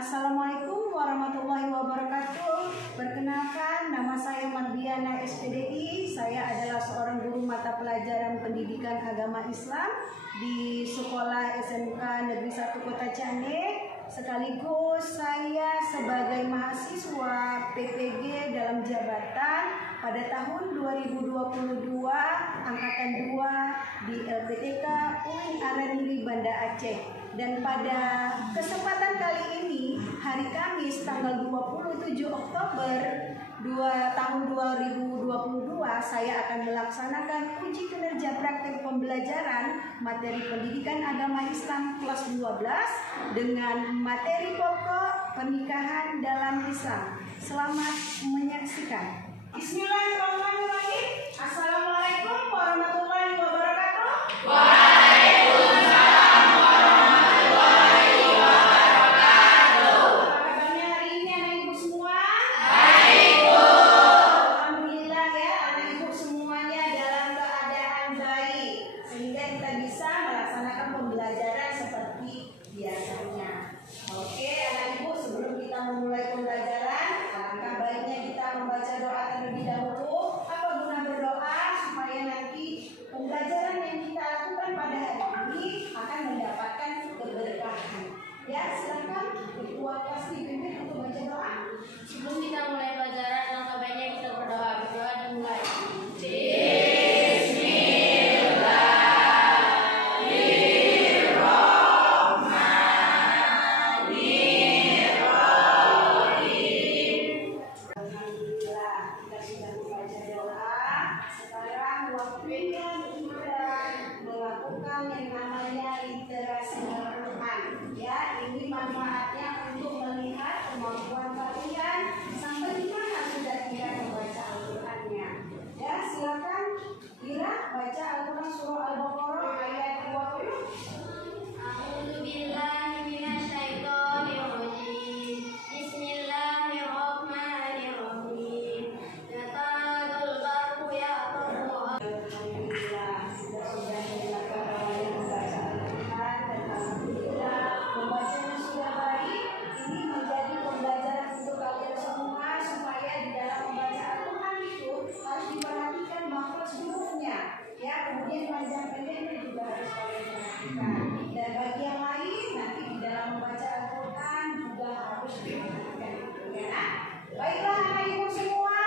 Assalamualaikum warahmatullahi wabarakatuh. Perkenalkan, nama saya Mardiana SPDI. Saya adalah seorang guru mata pelajaran pendidikan agama Islam di Sekolah SMK Negeri 1 Kota Ciamis. Sekaligus saya sebagai mahasiswa PPG dalam jabatan pada tahun 2022 angkatan 2 di LPTK UIN Araniri Banda Aceh. Dan pada kesempatan kali ini, hari Kamis tanggal 27 Oktober tahun 2022, saya akan melaksanakan uji kinerja praktek pembelajaran materi pendidikan agama Islam kelas 12 dengan materi pokok pernikahan dalam Islam. Selamat menyaksikan. Bismillahirrahmanirrahim. Assalamualaikum warahmatullahi wabarakatuh. Sebelum kita mulai pelajaran, langkah baiknya kita berdoa. Berdoa dimulai. Alhamdulillah, kita sudah membaca doa. Sekarang waktunya kita melakukan yang namanya literasi Al-Quran. Ya, ini manfaatnya untuk melihat kemampuan kalian sampai di mana sudah kita membaca Al-Qurannya. Ya, silakan Ira baca Al-Quran surah Al-Baqarah ayat 20. A'udzu billahi minasyaitonir rajim. Bismillahirrahmanirrahim. Yakadul barqu yaqta'u. Alhamdulillah, sudah dilakukan yang membaca Al-Quran dan alhamdulillah membacanya sudah baik. Ini menjadi pembelajaran untuk kalian semua supaya di dalam membaca Al-Quran itu harus diperhatikan makhraj hurufnya, ya, kemudian panjang pendeknya juga harus kalian perhatikan. Dan bagi yang lain nanti di dalam membaca Al-Quran juga harus diperhatikan, ya. Baiklah anak ibu semua,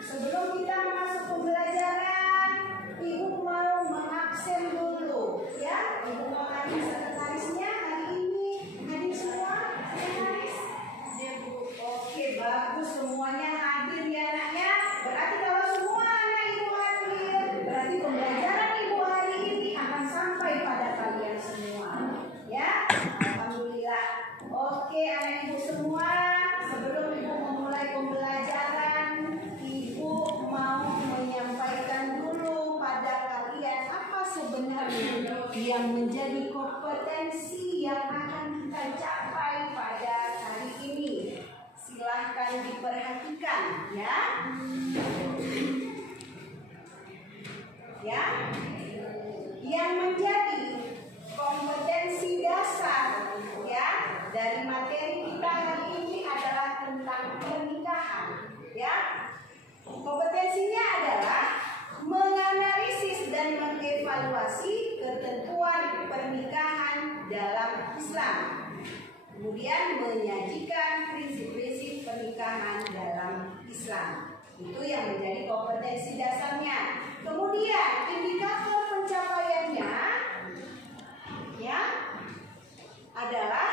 sebelum kita masuk pembelajaran, ibu mau mengabsen dulu, ya. Ibu mau hadir sekretarisnya hari ini, hadir semua sekretaris. Oke, bagus, semuanya hadir ya anaknya. Berarti kalau semua anak ibu hadir, berarti pembelajaran ibu hari ini akan sampai pada kalian semua, ya. Alhamdulillah. Oke anak ibu semua, sebelum ibu memulai pembelajaran, ibu mau menyampaikan dulu pada kalian apa sebenarnya yang menjadi kompetensi yang akan kita capai pada hari ini. Silahkan diperhatikan, ya. Ya, yang menjadi kompetensi dasar, ya, dari materi kita hari ini adalah tentang pernikahan, ya. Kompetensinya adalah menganalisis dan mengevaluasi ketentuan pernikahan dalam Islam, kemudian menyajikan prinsip-prinsip pernikahan dalam Islam. Itu yang menjadi kompetensi dasarnya. Kemudian indikator pencapaiannya, ya, adalah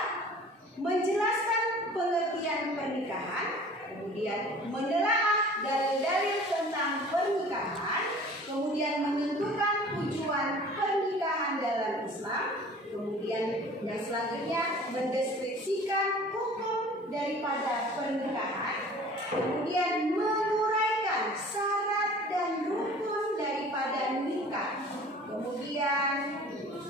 menjelaskan pengertian pernikahan, kemudian menelaah dalil-dalil tentang pernikahan, kemudian menentukan tujuan pernikahan dalam Islam, kemudian yang selanjutnya mendeskripsikan hukum daripada pernikahan, kemudian menguraikan syarat dan rukun daripada nikah, kemudian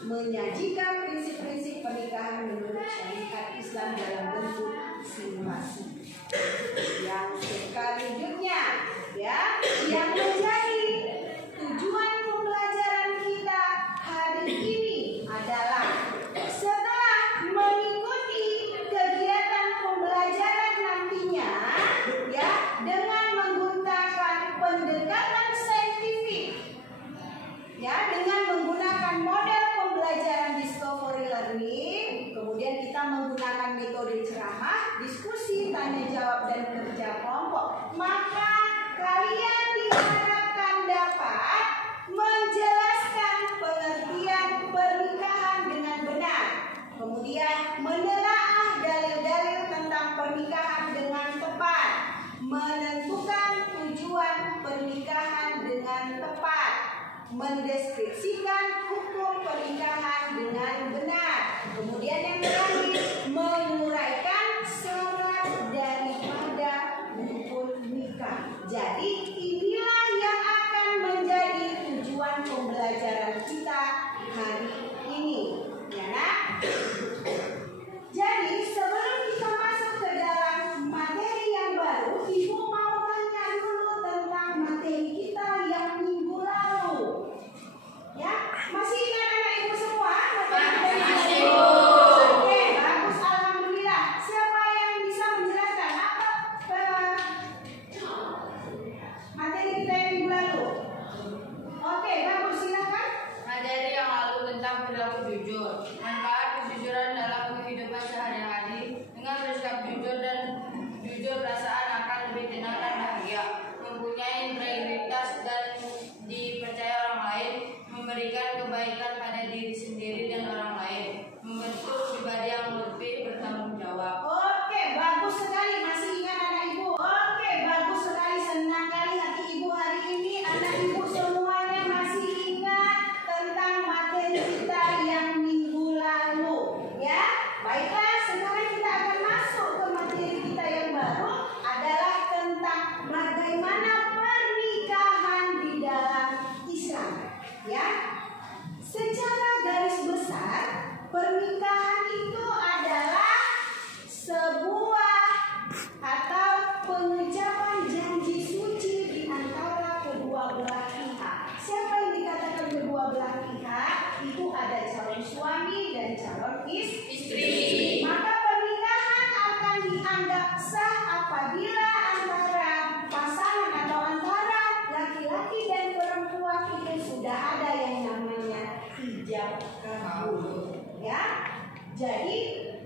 menyajikan prinsip-prinsip pernikahan menurut syariat Islam dalam bentuk simulasi. Yang selanjutnya, ya, yang menjadi tujuan pembelajaran kita hari ini adalah setelah mengikuti kegiatan diskusi, tanya jawab, dan kerja kelompok, maka kalian diharapkan dapat menjelaskan pengertian pernikahan dengan benar, kemudian menelaah dalil-dalil tentang pernikahan dengan tepat, menentukan tujuan pernikahan dengan tepat, mendeskripsikan hukum pernikahan dengan benar, kemudian yang terakhir menguraikan syarat daripada rukun nikah. Jadi inilah yang akan menjadi tujuan pembelajaran kita hari ini, ya nak? Jadi sebelum kita masuk ke dalam materi yang baru, Ibu mau tanya dulu tentang materi kita yang minggu lalu. Ya, masih ingat anak Ibu semua? Masih, Bu. Oke, bagus, alhamdulillah. Siapa yang bisa menjelaskan apa materi kita yang minggu lalu? Oke, bagus, silakan. Materi yang lalu tentang perilaku jujur, manfaat kejujuran dalam kehidupan sehari-hari. Dengan bersikap jujur dan jujur, perasaan akan lebih tenang dan bahagia, mempunyai integritas dan dipercaya orang lain, memberikan kebaikan pada diri sendiri dan orang lain, membentuk pribadi yang lebih bertanggung jawab. Oke, bagus sekali. Masih ingat anak Ibu? Oke, bagus sekali. Senang kali hati Ibu hari ini. Anak Ibu semuanya masih ingat tentang materi kita yang minggu lalu. Ya, baiklah. Sekarang kita akan masuk ke materi kita yang baru, adalah tentang bagaimana pernikahan di dalam Islam. Ya, secara garis besar, pernikahan itu adalah sebuah atau pengucapan janji suci di antara kedua belah pihak. Siapa yang dikatakan kedua belah pihak? Itu ada calon suami dan calon istri. Maka pernikahan akan dianggap sah apabila antara pasangan atau antara laki-laki dan perempuan itu sudah ada yang namanya ijab kabul. Ya, jadi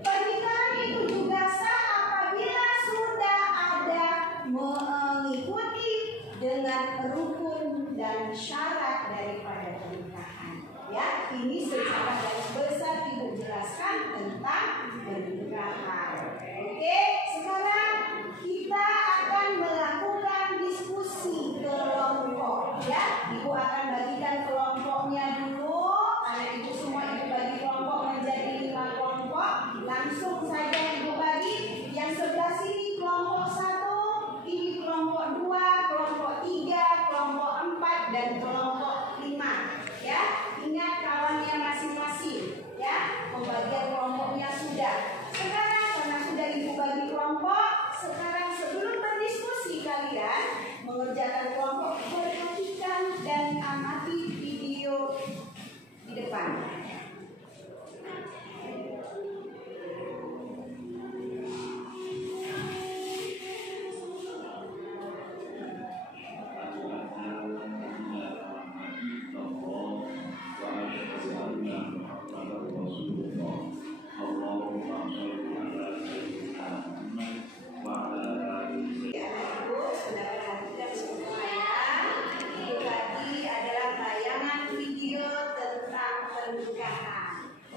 pernikahan itu juga sah apabila sudah ada mengikuti dengan rukun dan syarat daripada pernikahan. Ya, ini secara garis besar Ibu jelaskan tentang pernikahan. Oke, sekarang kita akan melakukan diskusi kelompok. Ya, Ibu akan bagikan kelompoknya dulu. Anak Ibu semua Ibu bagi kelompok menjadi 5 kelompok. Langsung saja Ibu bagi. Yang sebelah sini kelompok 1, ini kelompok 2, kelompok 3, kelompok 4, dan kelompok 5. Ya, ingat kawannya masing-masing. Ya, pembagian kelompoknya sudah. Sekarang karena sudah Ibu bagi kelompok, sekarang sebelum berdiskusi kalian mengerjakan kelompok, perhatikan dan amati video di depan.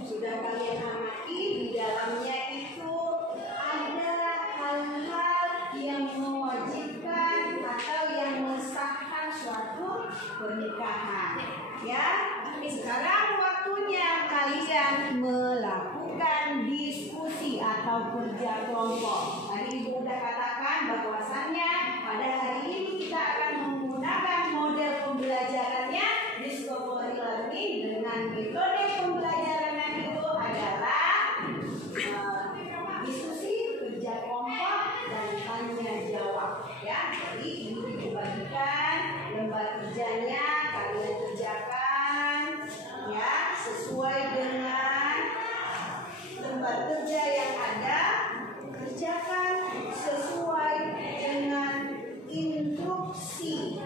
Sudah kalian amati, di dalamnya itu ada hal-hal yang mewajibkan atau yang mensahkan suatu pernikahan. Ya, sekarang waktunya kalian melakukan diskusi atau kerja kelompok. Tadi Ibu sudah katakan bahwasannya pada hari ini kita akan menggunakan model pembelajarannya discovery learning dengan metode pembelajarannya itu adalah diskusi, kerja kelompok, dan tanya jawab. Ya, jadi ini dibagikan lembar kerjanya, kalian kerjakan ya sesuai dengan lembar kerja yang ada. Kerjakan sesuai dengan instruksi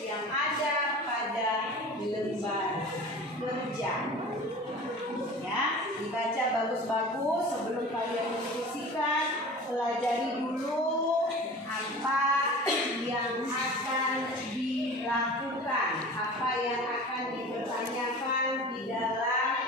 yang ada pada lembar kerja. Ya, dibaca bagus-bagus sebelum kalian diskusikan. pelajari dulu apa yang akan dilakukan, apa yang akan dipertanyakan di dalam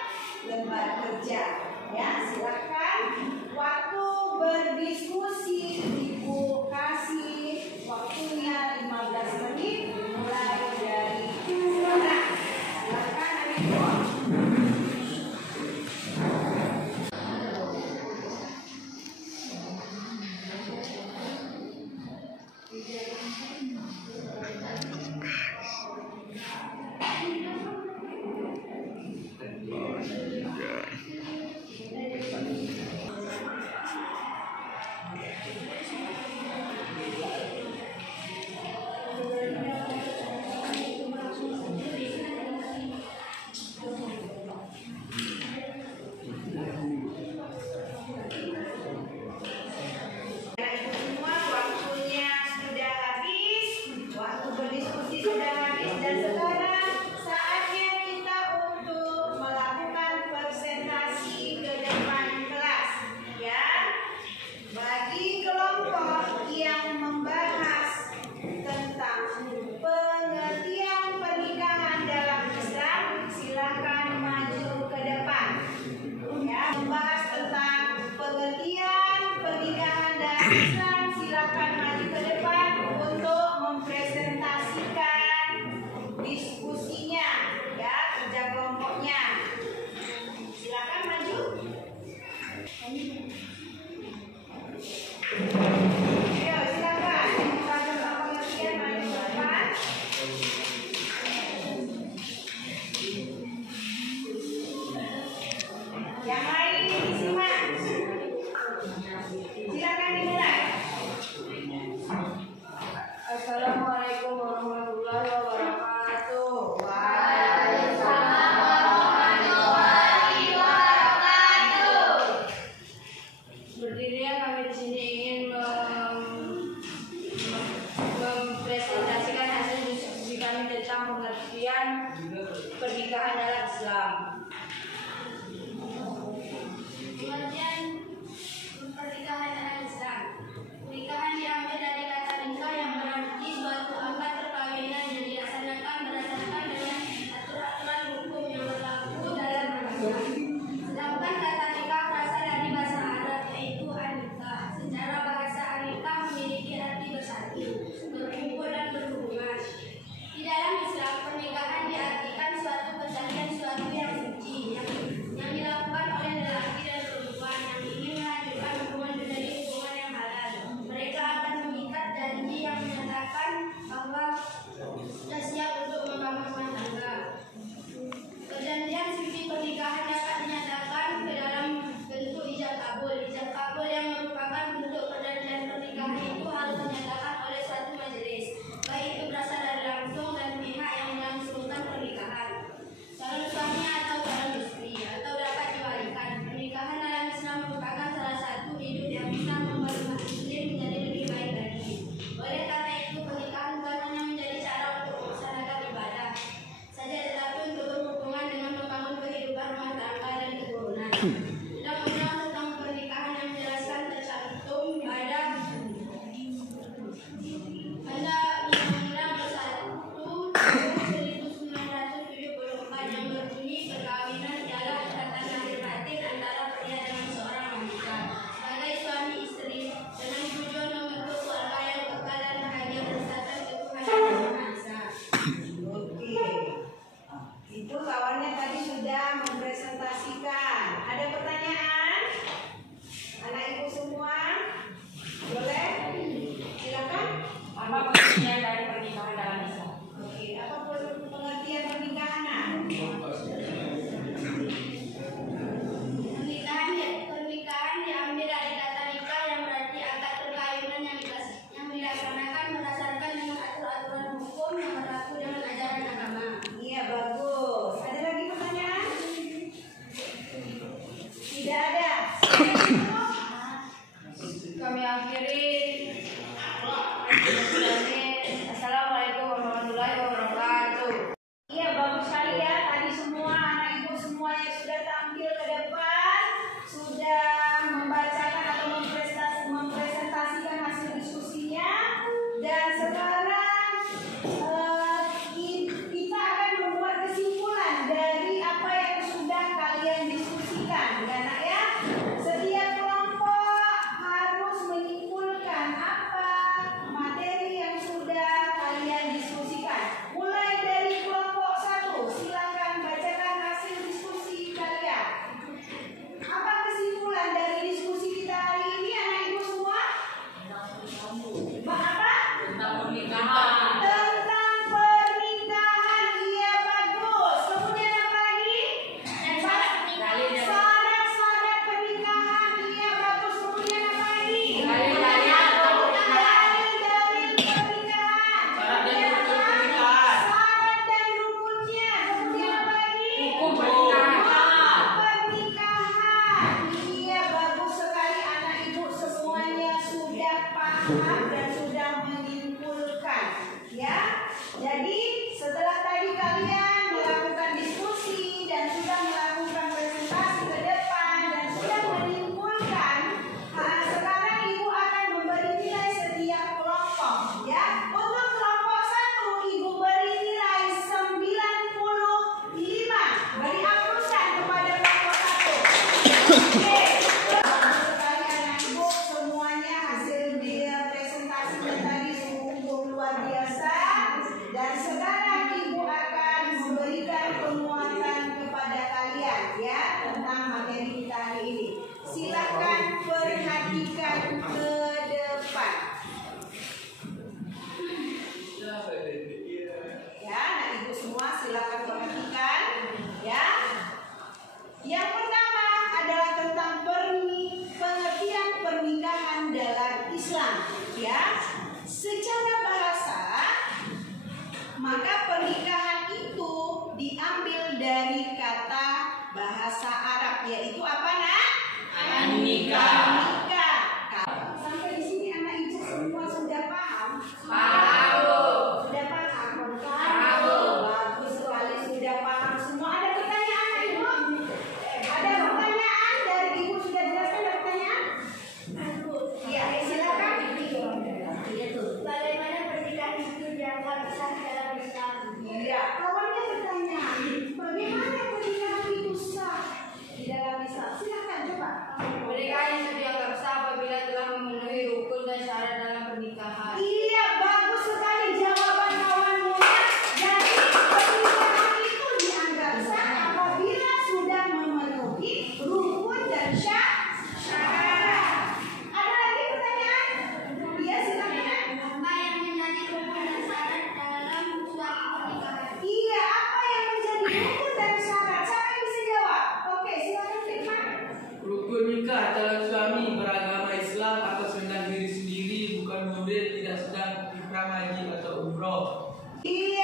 lembar kerja. Ya, silakan. Waktu berdiskusi Ibu kasih waktunya 15 menit mulai dari sekarang. Silakan Ibu. Silakan maju ke depan untuk mempresentasikan diskusinya, ya, kerja kelompoknya. Silakan maju. Ayo, silakan. Para pengertian maju ke depan. Yang lain disimak. Silakan dimulai. Assalamualaikum warahmatullahi wabarakatuh. Waalaikumsalam warahmatullahi wabarakatuh. Berdirinya kami di sini ingin mempresentasikan hasil diskusi kami tentang pengertian pernikahan dalam Islam. Pengertian pernikahan dalam Islam. Pernikahan diambil dari kata nikah yang berarti suatu akad perkawinan yang dilaksanakan berdasarkan dengan aturan hukum yang berlaku dalam agama. Sedangkan kata nikah berasal dari bahasa Arab yaitu an-nikah. Secara bahasa an-nikah memiliki arti bersatu, berkumpul dan berhubungan. Di dalam Islam, pernikahan diartikan suatu persalinan suatu yang suci yang dilakukan oleh lelaki dan perempuan yang ingin melanjutkan hubungan menjadi hubungan yang halal. Mereka akan mengikat janji yang menyatakan bahwa sudah siap untuk membangun rumah tangga. Perjanjian suci pernikahan dapat dinyatakan ke dalam bentuk ijab kabul. Ijab kabul yang merupakan bentuk perjanjian pernikahan itu harus dinyatakan oleh suatu majelis, baik itu berasal dari langsung dan pihak yang melangsungkan pernikahan, calon suami atau calon istri, atau dapat diwalikan. Pernikahan dalam Islam merupakan salah satu hidup yang bisa membuat umat muslim menjadi lebih baik lagi. Oleh karena itu, pernikahan bukan hanya menjadi cara untuk melaksanakan ibadah saja, tetapi untuk berhubungan dengan membangun kehidupan rumah tangga dan keturunan. Undang-undang tentang pernikahan yang menjelaskan tercantum pada Undang-Undang 1/1974 yang berbunyi perkawinan ialah ikatan lahir batin antara pria dengan seorang wanita sebagai suami istri dengan tujuan membentuk keluarga yang kekal dan bahagia berdasarkan ketuhanan Yang Maha Esa. Oke. Itu kawannya tadi sudah mempresentasikan. Ada pertanyaan? memaham dan sudah menyimpulkan, ya. Jadi setelah tadi kalian melakukan diskusi dan sudah melakukan presentasi ke depan dan sudah menyimpulkan, sekarang Ibu akan memberi nilai setiap kelompok, ya. Untuk kelompok 1 Ibu beri nilai 95. Beri aplauskan kepada kelompok 1. Oke. Sekali anak Ibu semuanya hasil dia presentasinya tadi sungguh luar biasa. Dan sekarang Ibu akan memberikan penguatan kepada kalian, ya, tentang materi kita hari ini. Silakan perhatikan ke depan. Ya, anak Ibu semua silakan perhatikan, ya. Yang pertama adalah tentang pengertian pernikahan dalam Islam, ya. Secara bahasa, maka pernikahan itu diambil dari kata bahasa Arab, yaitu apa, Nak? Nikah. Nikah. Sampai di sini anak Ibu semua sudah paham? Sudah paham? Bagus sekali, sudah paham semua. Ada pertanyaan, Ibu? Ada pertanyaan dari Ibu, sudah jelaskan ada pertanyaan? Iya, silakan. Bagaimana pernikahan itu dianggap sah dalam Islam? Iya, awalnya bertanya, bagaimana pernikahan itu sah di dalam Islam? Silakan coba. Pernikahan itu dianggap sah apabila telah memenuhi rukun dan syarat dalam pernikahan. Iya, bagus sekali jawaban kawan muda. Jadi pernikahan itu dianggap sah apabila sudah memenuhi rukun dan syarat. Ada lagi pertanyaan? Iya, silakan. Apa yang menjadi rukun dan syarat dalam suatu pernikahan? Iya, apa yang menjadi rukun dan syarat? Siapa yang bisa jawab? Oke, silakan Firman. Rukun nikah calon suami beragama Islam atau sedang diri sendiri, bukan murid, tidak sedang ikram haji atau umroh. Iya.